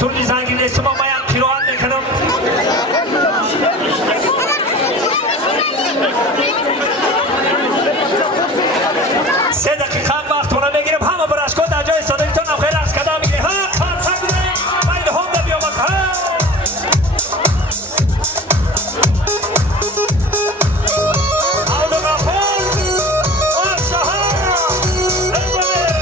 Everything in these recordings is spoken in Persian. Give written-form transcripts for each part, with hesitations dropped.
سولی زنگی نیست ما باید پیروان میکنم سه دقیقه وقت رو میگیرم همه برش کن در جای صدایتون هم خیلی رقص کدا میگیره ها خواهد سر بزنیم باید هم ده بیام ها آدو غفور آشا ها ارماله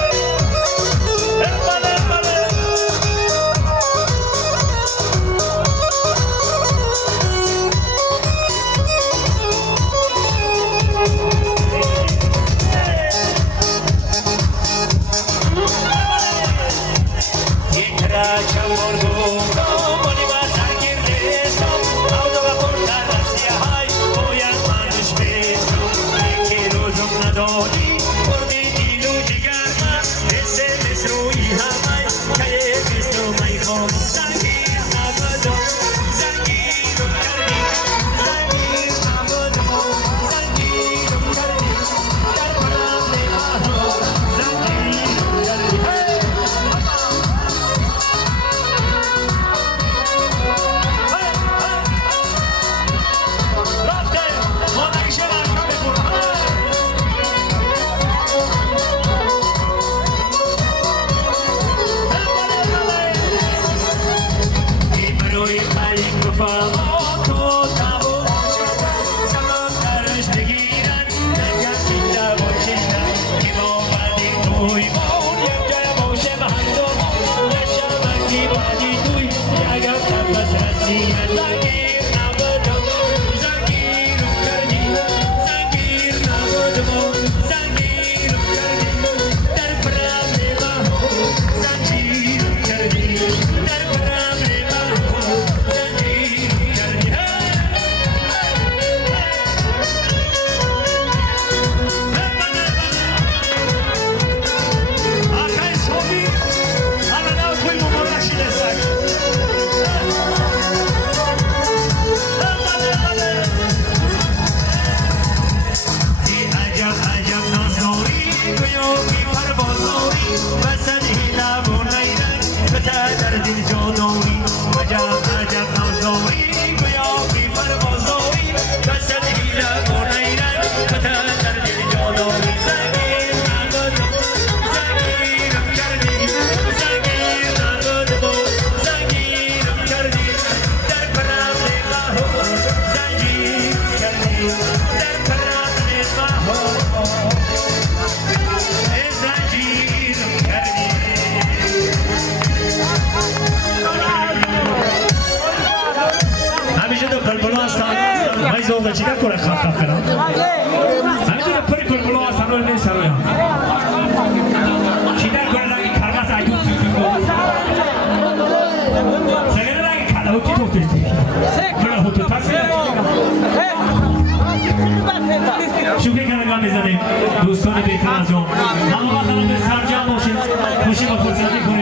زوجة چیکار کنه خفاف کنم همینجوری پری بلبلو هستن رو نیست روی هم چیکار کنه لگه کرگاس ایتون سگره لگه کلاوتی توتیستی کنه هوتو تاسی شوخی کنگاه میزنیم دوستان بیتر از جان همه وقت به سرجام باشید خوشی با فرصتی کنید